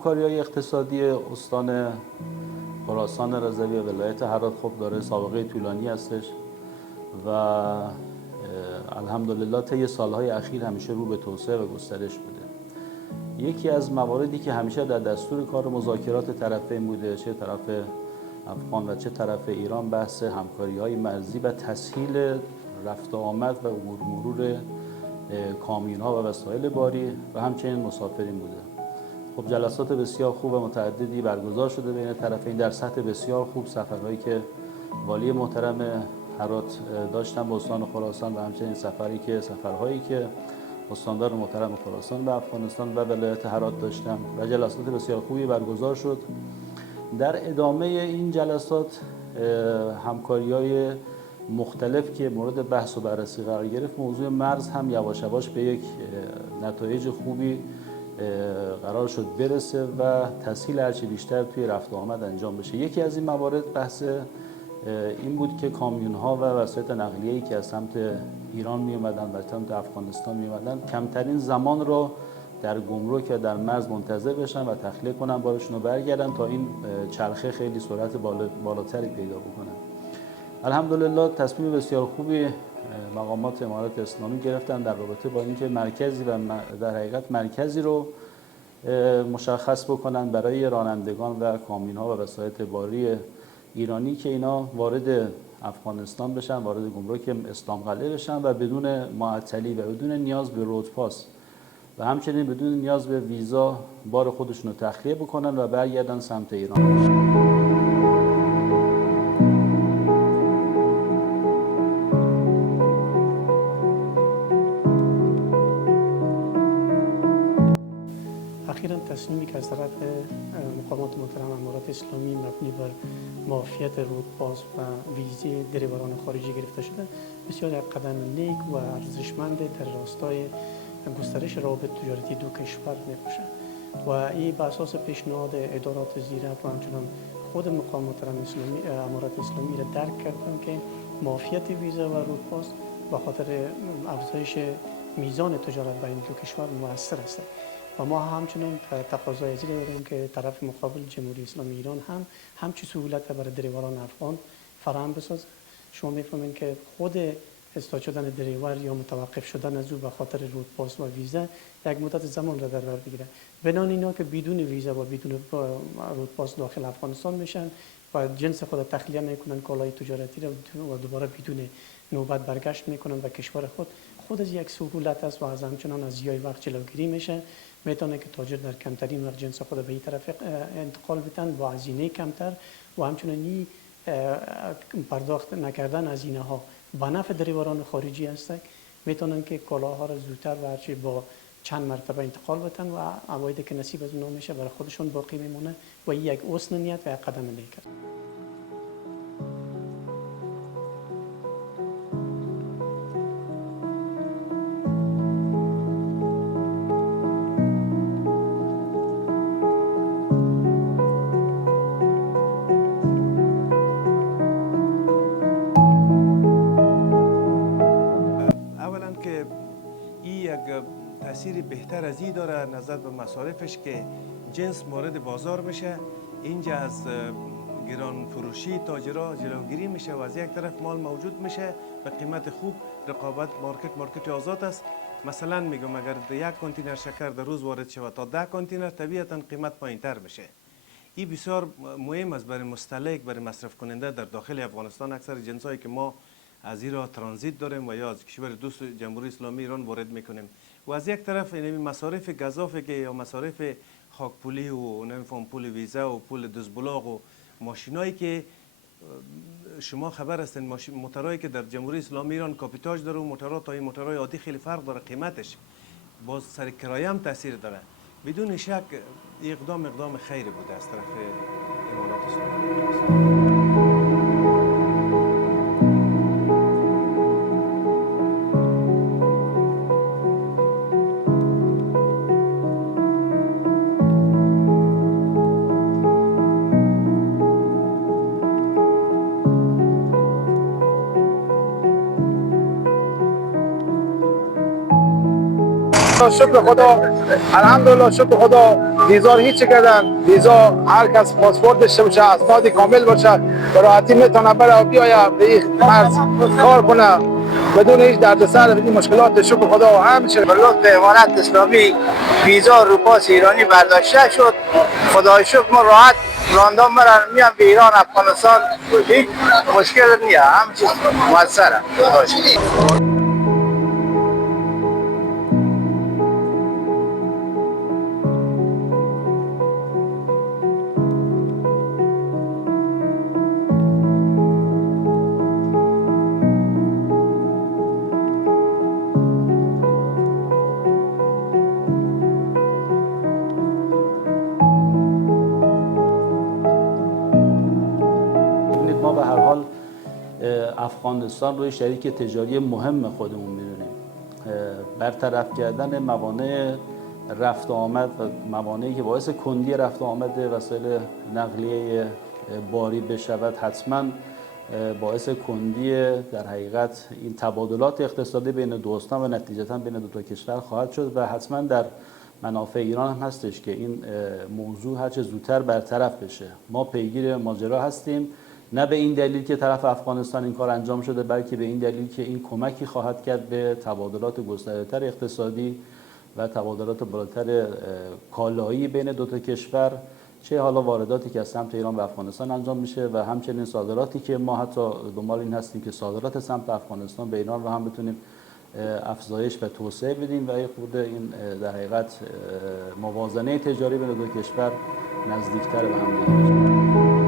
همکاری‌های اقتصادی استان خراسان رضوی و ولایت هرات خب داره سابقه طولانی هستش و الحمدلله طی سالهای اخیر همیشه رو به توسعه و گسترش بوده. یکی از مواردی که همیشه در دستور کار مذاکرات طرفین بوده، چه طرف افغان و چه طرف ایران، بحث همکاری‌های مرزی و تسهیل رفت و آمد و مرور کامیون‌ها و وسایل باری و همچنین مسافرین بوده. خب جلسات بسیار خوب و متعددی برگزار شده بین طرفین در سطح بسیار خوب. سفرهایی که والی محترم هرات داشتن به استان خراسان و همچنین سفرهایی که استاندار محترم خراسان به افغانستان و ولایت هرات داشتن و جلسات بسیار خوبی برگزار شد. در ادامه این جلسات همکاری‌های مختلف که مورد بحث و بررسی قرار گرفت، موضوع مرز هم یواش یواش به یک نتایج خوبی قرار شد برسه و تسهیل هرچی بیشتر توی رفت و آمد انجام بشه. یکی از این موارد بحث این بود که کامیون‌ها و وسایط نقلیه‌ای که از سمت ایران می اومدن و سمت افغانستان می اومدن کمترین زمان رو در گمرک یا در مرز منتظر بشن و تخلیه کنن، بارشون رو برگردن تا این چرخه خیلی سرعت بالاتری پیدا بکنه. الحمدلله تصمیم بسیار خوبی مقامات امارات اسلامی گرفتن در رابطه با اینکه مرکزی و در حقیقت مرکزی رو مشخص بکنن برای رانندگان و کامیون‌ها و وسایط باری ایرانی که اینا وارد افغانستان بشن، وارد گمرک اسلام قلعه بشن و بدون معطلی و بدون نیاز به رودپاس و همچنین بدون نیاز به ویزا بار خودشون رو تخلیه بکنن و برگردن سمت ایران. اخیراً تصمیمی که از طرف مقامات محترم امارات اسلامی مبنی بر معافیت رودپاس و ویزه گروگان خارجی گرفته شده بسیار یک قدم نیک و ارزشمند در راستای گسترش روابط تجارتی دو کشور میباشد و این به اساس پیشنهاد ادارات زیرک و همچنان خود مقامات امارات اسلامی را درک کردن که معافیت ویزه و رودپاس به خاطر افزایش میزان تجارت بین دو کشور مؤثر است و ما همچنان تقاضای از این داریم که طرف مقابل جمهوری اسلامی ایران هم همچی سهولت برای دریوران افغان فراهم بسازه. شما میفهمین که خود استاد شدن دریور یا متوقف شدن از او به خاطر رودپاس و ویزا یک مدت زمان را در بر بگیره. بنان اینا که بدون ویزا و بدون رودپاس داخل افغانستان میشن و جنس خود تخلیه میکنن، کالای تجارتی را و دوباره بدون نوبت برگشت میکنن به کشور خود از یک سهولت است و از همچنان از زیای وقت جلوگیری میشه. میتونه که تاجر در کمترین وقت جنس خود به این طرف انتقال بدن با هزینه کمتر و همچنین پرداخت نکردن هزینه ها به نفع دریوران خارجی است. میتونن که کالاها را زودتر و هرچی با چند مرتبه انتقال بدن و عوایدی که نصیب از اونها میشه برای خودشون باقی میمونه و این یک حسن نیت و یک قدم نیک است. تأثیر بهتر از این داره نظر به مصارفش که جنس مورد بازار میشه، اینجا از گران فروشی تاجرها جلوگیری میشه و از یک طرف مال موجود میشه به قیمت خوب. رقابت مارکت آزاد است. مثلا میگم اگر یک کانتینر شکر در روز وارد شود تا 10 کانتینر طبیعتا قیمت پایینتر میشه. این بسیار مهم است برای مستهلک، برای مصرف کننده در داخل افغانستان. اکثر جنسایی که ما از ایران ترانزیت داریم و یا از کشور دوست جمهوری اسلامی ایران وارد میکنیم و از یک طرف این مصارف گزافه که یا مصارف خاکپولی و نمیفهم پول ویزا و پول دزبلاغ و ماشینایی که شما خبر هستین موتورایی که در جمهوری اسلامی ایران کاپیتاژ داره و موتورها تا این موتورهای عادی خیلی فرق داره قیمتش، باز سر کرایه هم تاثیر داره. بدون شک اقدام خیری بوده از طرف امارات اسلامی. شکر خدا، الحمدلله شکر خدا. ویزا رو هیچ کردن، ویزا هر کس پاسپورت داشته باشه، اسناد کامل باشه، به راحتی میتونه بره و بیاید به این مرز کار کنه بدون هیچ دردسر، بدون مشکلات. شکر خدا. و همچنین به لطف امارت اسلامی ویزا رو پاس ایرانی برداشته شد. خدای شکر ما راحت راندام برن میان به ایران، افغانستان، هیچ مشکل نیست، همه چیز موثره. خدای شکر. ببینید ما به هر حال افغانستان روی شریک تجاری مهم خودمون میدونیم. برطرف کردن موانع رفت و آمد و موانعی که باعث کندی رفت و آمد وسایل نقلیه باری بشود حتما باعث کندی در حقیقت این تبادلات اقتصادی بین دو استان و نتیجتا بین دو تا کشور خواهد شد و حتما در منافع ایران هم هستش که این موضوع هرچه زودتر برطرف بشه. ما پیگیر ماجرا هستیم، نه به این دلیل که طرف افغانستان این کار انجام شده، بلکه به این دلیل که این کمکی خواهد کرد به تبادلات گسترده‌تر اقتصادی و تبادلات بالاتر کالایی بین دو تا کشور، چه حالا وارداتی که از سمت ایران به افغانستان انجام میشه و همچنین صادراتی که ما حتی دنبال این هستیم که صادرات سمت افغانستان به ایران رو هم بتونیم افزایش و توسعه بدیم و این در حقیقت موازنه تجاری بین دو کشور نزدیکتر به هم دیگه بشه.